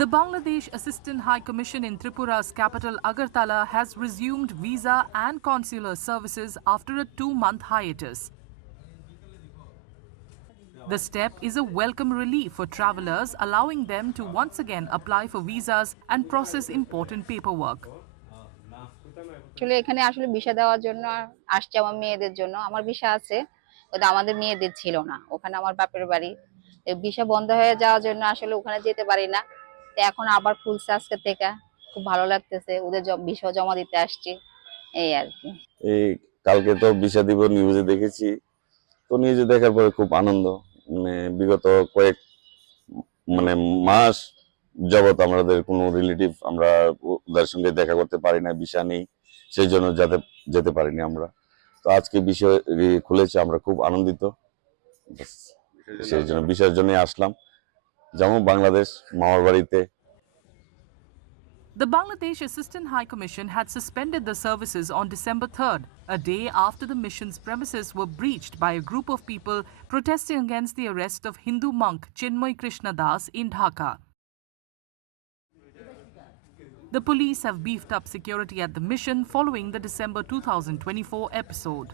The Bangladesh Assistant High Commission in Tripura's capital Agartala has resumed visa and consular services after a 2-month hiatus. The step is a welcome relief for travelers, allowing them to once again apply for visas and process important paperwork. আসলে এখানে আসলে ভিসা দেওয়ার জন্য আসছে আমার মেয়েদের জন্য। আমার ভিসা আছে, কিন্তু আমাদের মেয়েদের ছিল না। ওখানে আমার বাপের বাড়ি, ভিসা বন্ধ হয়ে যাওয়ার জন্য আসলে ওখানে যেতে পারি না। তো এখন আবার খুলছে আজকে থেকে, খুব ভালো লাগতেছে। ওদের ভিসা জমা দিতে আসছি, এই আর কি। এই কালকে তো ভিসা দিব নিউজে দেখেছি, তো নিউজে দেখার পরে খুব আনন্দ। মানে বিগত কয়েক মাস যাবত আমাদের কোনো রিলেটিভ আমরা ওদের সঙ্গে দেখা করতে পারি না, ভিসা নেই, সেই জন্য যেতে পারিনি আমরা। তো আজকে বিষয় খুলেছে, আমরা খুব আনন্দিত, সেই জন্য ভিসার জন্য আসলাম, যেমন বাংলাদেশ মামার বাড়িতে। The Bangladesh Assistant High Commission had suspended the services on December 3rd, a day after the mission's premises were breached by a group of people protesting against the arrest of Hindu monk Chinmoy Krishna Das in Dhaka. The police have beefed up security at the mission following the December 2024 episode.